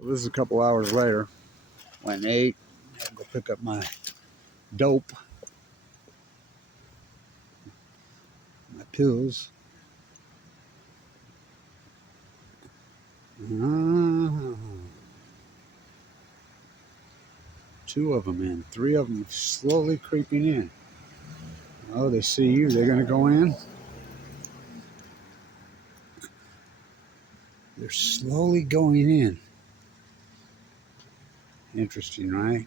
This is a couple hours later. Went and ate. Had to go pick up my dope, my pills. Two of them in. Three of them slowly creeping in. Oh, they see you. They're going to go in. They're slowly going in. Interesting, right?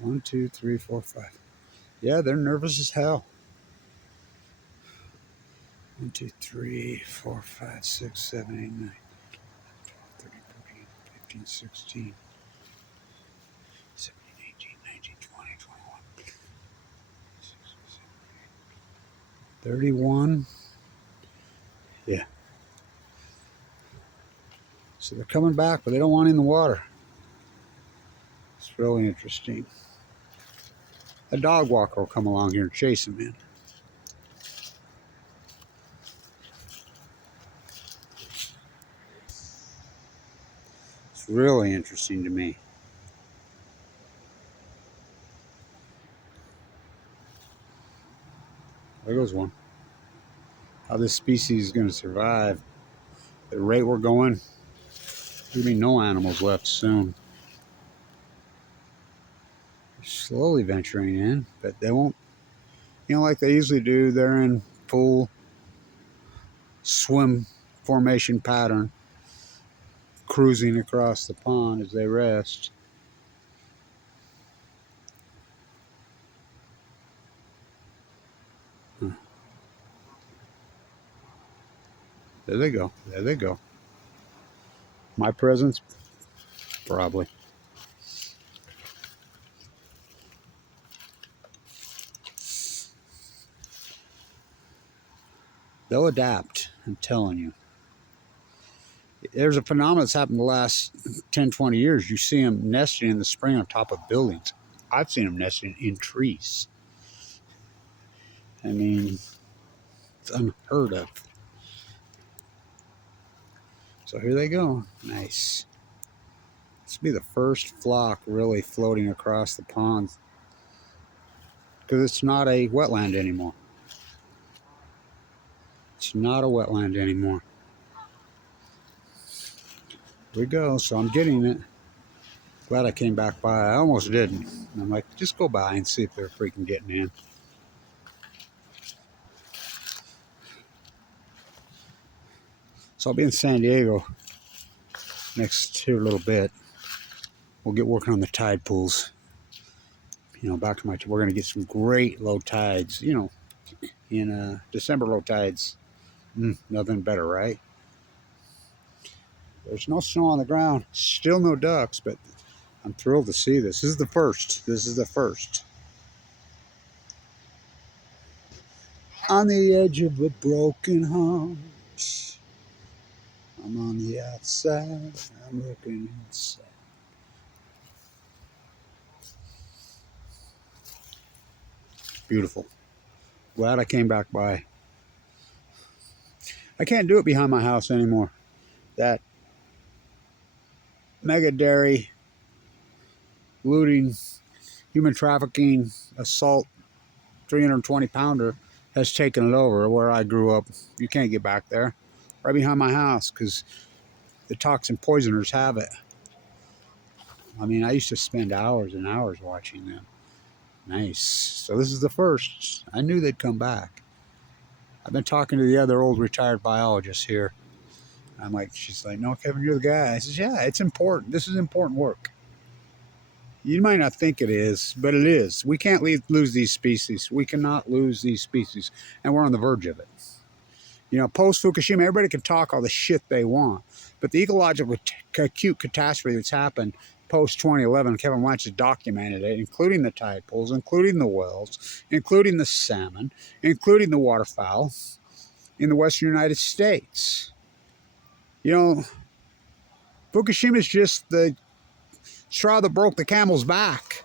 1, 2, 3, 4, 5. Yeah, they're nervous as hell. 1, 2, 3, 4, 5, 6, 7, 8, 9, 12, 13, 14, 15, 16, 17, 18, 19, 20, 21, 31. Yeah. So they're coming back, but they don't want in the water. It's really interesting. A dog walker will come along here and chase them in. It's really interesting to me. There goes one. How this species is going to survive. At the rate we're going, there'll be no animals left soon. They're slowly venturing in, but they won't, like they usually do. They're in full swim formation pattern, cruising across the pond as they rest. There they go. There they go. My presence? Probably. They'll adapt, I'm telling you. There's a phenomenon that's happened the last 10, 20 years. You see them nesting in the spring on top of buildings. I've seen them nesting in trees. I mean, it's unheard of. So here they go. Nice. This will be the first flock really floating across the pond, because it's not a wetland anymore. It's not a wetland anymore. Here we go. So I'm getting it. Glad I came back by. I almost didn't. I'm like, just go by and see if they're freaking getting in. So I'll be in San Diego next here a little bit. We'll get working on the tide pools. Back to we're going to get some great low tides. In December low tides. Nothing better, right? There's no snow on the ground. Still no ducks, but I'm thrilled to see this. This is the first. This is the first. On the edge of a broken heart. I'm on the outside. I'm looking inside. Beautiful. Glad I came back by. I can't do it behind my house anymore. That mega dairy, looting, human trafficking, assault, 320-pounder has taken it over where I grew up. You can't get back there. Right behind my house, because the toxin poisoners have it. I mean, I used to spend hours and hours watching them. Nice. So this is the first. I knew they'd come back. I've been talking to the other old retired biologist here. I'm like, she's like, no, Kevin, you're the guy. I says, yeah, it's important. This is important work. You might not think it is, but it is. We can't lose these species. We cannot lose these species, and we're on the verge of it. Post-Fukushima, everybody can talk all the shit they want, but the ecological acute catastrophe that's happened post-2011, Kevin Blanch has documented it, including the tide pools, including the wells, including the salmon, including the waterfowl in the western United States. Fukushima is just the straw that broke the camel's back.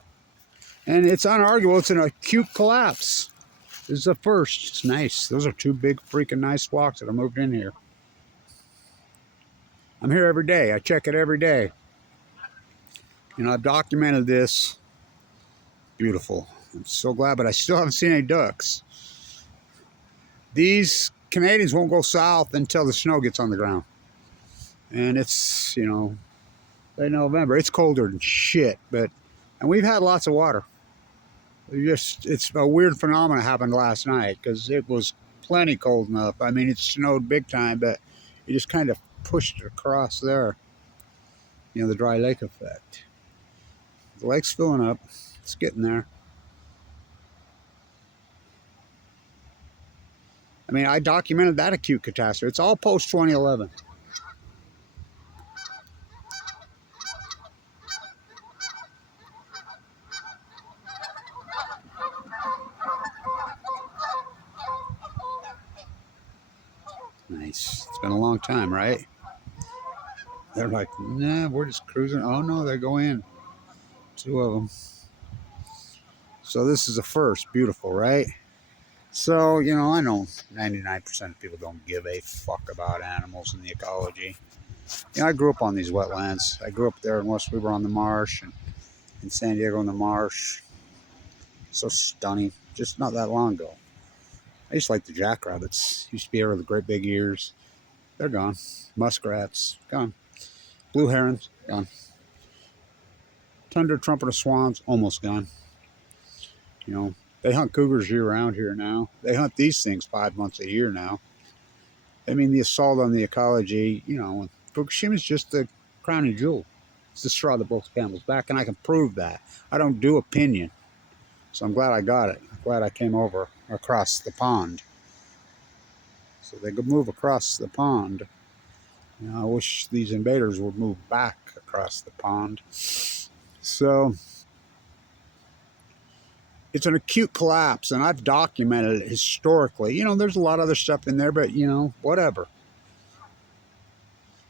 And it's unarguable. It's an acute collapse. This is the first. It's nice. Those are two big freaking nice flocks that I moved in here. I'm here every day. I check it every day. You know, I've documented this. Beautiful. I'm so glad, but I still haven't seen any ducks. These Canadians won't go south until the snow gets on the ground. And it's, you know, late November. It's colder than shit, but, and we've had lots of water. It's a weird phenomenon happened last night because it was plenty cold enough. I mean, it snowed big time, but it just kind of pushed it across there. You know, the dry lake effect. The lake's filling up. It's getting there. I mean, I documented that acute catastrophe. It's all post 2011. Nice. It's been a long time, right? They're like, nah, we're just cruising. Oh, no, they go in. Two of them. So this is a first. Beautiful, right? So, you know, I know 99% of people don't give a fuck about animals and the ecology. You know, I grew up on these wetlands. I grew up there in West Weber on the marsh and in San Diego on the marsh. So stunning. Just not that long ago. I used to like the jackrabbits. Used to be here with the great big ears. They're gone. Muskrats, gone. Blue herons, gone. Tundra trumpeter swans, almost gone. You know, they hunt cougars year-round here now. They hunt these things 5 months a year now. I mean, the assault on the ecology, you know, Fukushima is just the crowning jewel. It's the straw that broke the camel's back, and I can prove that. I don't do opinion, so I'm glad I got it. I'm glad I came over across the pond. So they could move across the pond. You know, I wish these invaders would move back across the pond. So it's an acute collapse, and I've documented it historically. You know, there's a lot of other stuff in there, but, you know, whatever.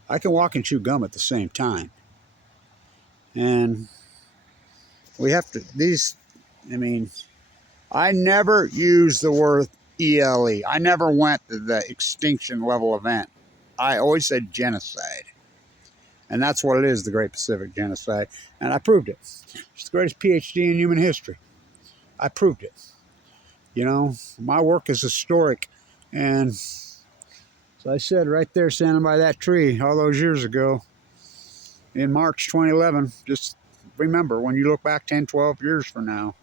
I can walk and chew gum at the same time. And we have to, I mean, I never use the word ELE. I never went to the extinction level event. I always said genocide. And that's what it is, the Great Pacific Genocide. And I proved it. It's the greatest PhD in human history. I proved it. You know, my work is historic. And so I said right there, standing by that tree all those years ago, in March 2011, just remember, when you look back 10, 12 years from now,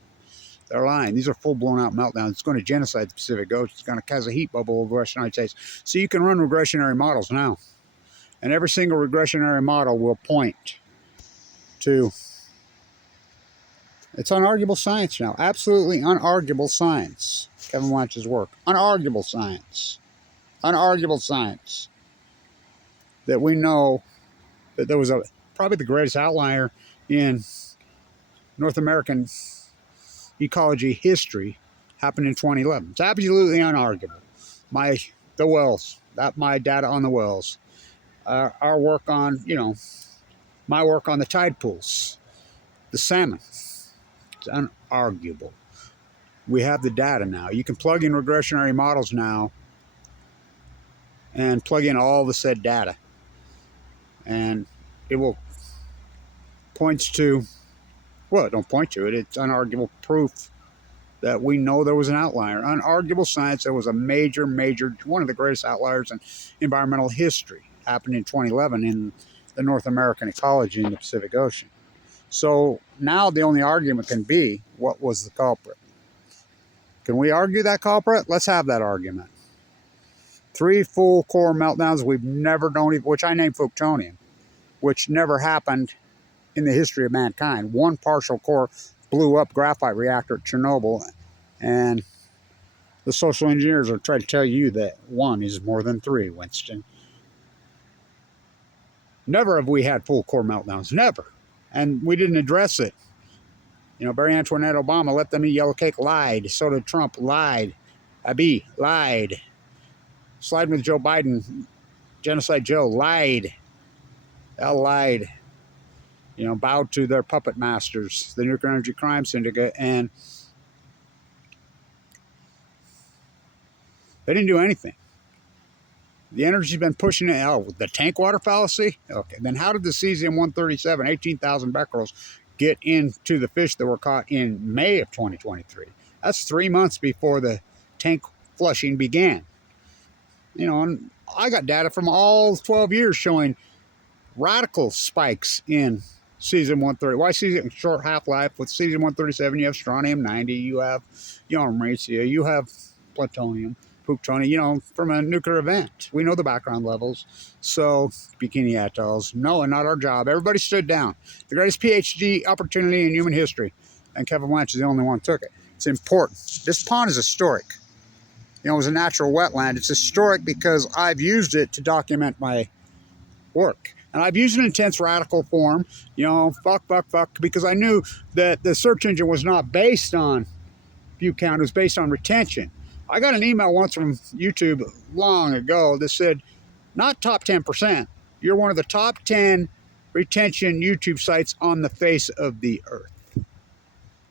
they're lying. These are full-blown out meltdowns. It's going to genocide the Pacific Ocean. It's going to cause a heat bubble over the Western United States. So you can run regressionary models now. And every single regressionary model will point to, it's unarguable science now. Absolutely unarguable science. Kevin Blanch's work. Unarguable science. Unarguable science. That we know that there was probably the greatest outlier in North American ecology history happened in 2011. It's absolutely unarguable. My data on the wells, our work on, you know, my work on the tide pools, the salmon. It's unarguable. We have the data now. You can plug in regressionary models now and plug in all the said data, and it will points to, well, it don't point to it. It's unarguable proof that we know there was an outlier. Unarguable science, there was a major, one of the greatest outliers in environmental history happened in 2011 in the North American ecology in the Pacific Ocean. So now the only argument can be, what was the culprit? Can we argue that culprit? Let's have that argument. 3 full core meltdowns we've never known, which I named Fuktonium, which never happened in the history of mankind. 1 partial core blew up graphite reactor at Chernobyl, and the social engineers are trying to tell you that 1 is more than 3, Winston. Never have we had full core meltdowns, never. And we didn't address it. You know, Barry Antoinette Obama let them eat yellow cake, lied. So did Trump, lied. Abiy, lied. Sliding with Joe Biden, Genocide Joe, lied. They all lied. You know, bowed to their puppet masters, the Nuclear Energy Crime Syndicate, and they didn't do anything. The energy's been pushing it out. The tank water fallacy? Okay, then how did the cesium-137, 18,000 becquerels, get into the fish that were caught in May of 2023? That's 3 months before the tank flushing began. You know, and I got data from all 12 years showing radical spikes in cesium-130. Why cesium? Short half-life. With cesium-137, you have strontium-90, you have mauritia, you have plutonium, plutonium, you know, from a nuclear event. We know the background levels. So, Bikini Atolls, no, and not our job. Everybody stood down. The greatest PhD opportunity in human history. And Kevin Blanch is the only one who took it. It's important. This pond is historic. You know, it was a natural wetland. It's historic because I've used it to document my work. And I've used an intense radical form, you know, fuck, because I knew that the search engine was not based on view count, it was based on retention. I got an email once from YouTube long ago that said, not top 10%, you're one of the top 10 retention YouTube sites on the face of the earth.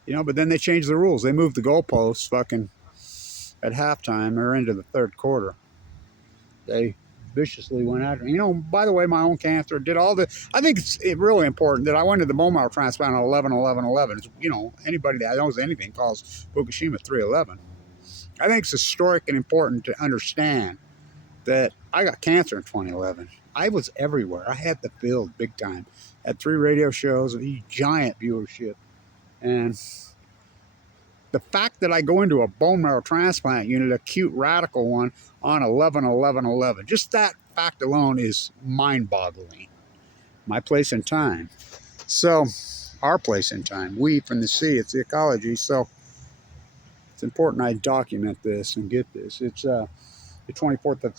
You know, but then they changed the rules. They moved the goalposts fucking at halftime or into the third quarter. They viciously went after me. You know, by the way, my own cancer did all the. I think it's really important that I went to the bone marrow transplant on 11/11/11. You know, anybody that knows anything calls Fukushima 3/11. I think it's historic and important to understand that I got cancer in 2011. I was everywhere. I had the field big time. Had 3 radio shows, a giant viewership, and the fact that I go into a bone marrow transplant unit, acute radical one, on 11/11/11, just that fact alone is mind-boggling. My place in time. So, our place in time. We from the sea, it's the ecology. So, it's important I document this and get this. It's the 24th of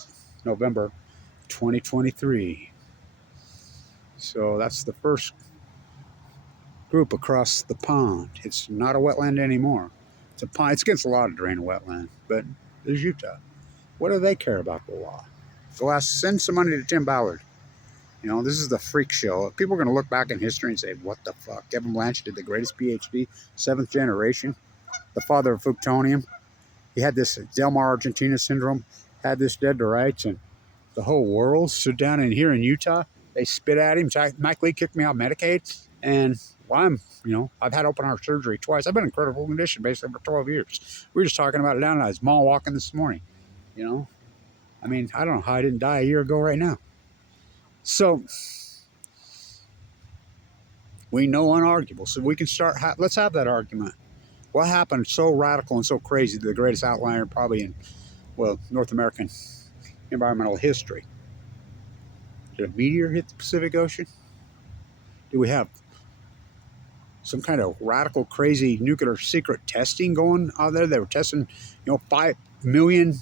November, 2023. So, that's the first group across the pond. It's not a wetland anymore. It's a pond. It's against a lot of drain wetland, but there's Utah. What do they care about the law? Go ask, send some money to Tim Ballard. You know, this is the freak show. People are going to look back in history and say, what the fuck? Kevin Blanch did the greatest PhD, 7th generation, the father of plutonium. He had this Del Mar, Argentina syndrome, had this dead to rights, and the whole world stood down in here in Utah. They spit at him. Mike Lee kicked me out of Medicaid. And well, I've had open heart surgery twice. I've been in critical condition basically for 12 years. We were just talking about it down. I was mall walking this morning. You know, I mean, I don't know how I didn't die a year ago right now. So we know unarguable. So we can start. Let's have that argument. What happened so radical and so crazy? The greatest outlier probably in, well, North American environmental history. Did a meteor hit the Pacific Ocean? Do we have some kind of radical, crazy nuclear secret testing going out there? They were testing, 5 million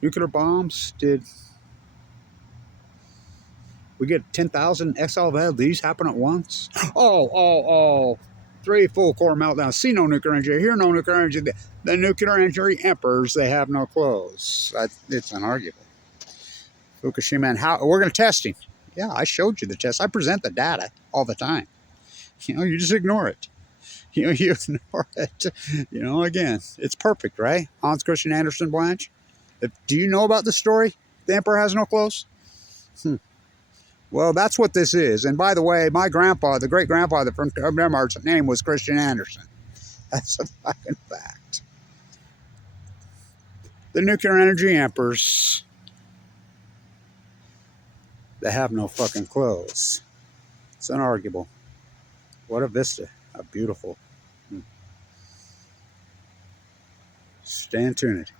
nuclear bombs. Did we get 10,000 XLVs happen at once? Oh. 3 full core meltdowns. See no nuclear energy. Hear no nuclear energy. The nuclear energy emperors, they have no clothes. It's unarguable. Fukushima and how we're going to test him. Yeah, I showed you the test. I present the data all the time. You just ignore it. You ignore it. Again, it's perfect, right? Hans Christian Andersen Blanch. Do you know about the story? The emperor has no clothes? Well, that's what this is. And by the way, my grandpa, the great-grandfather from Denmark's name was Christian Andersen. That's a fucking fact. The nuclear energy emperors, they have no fucking clothes. It's unarguable. What a vista. How beautiful. Stay tuned.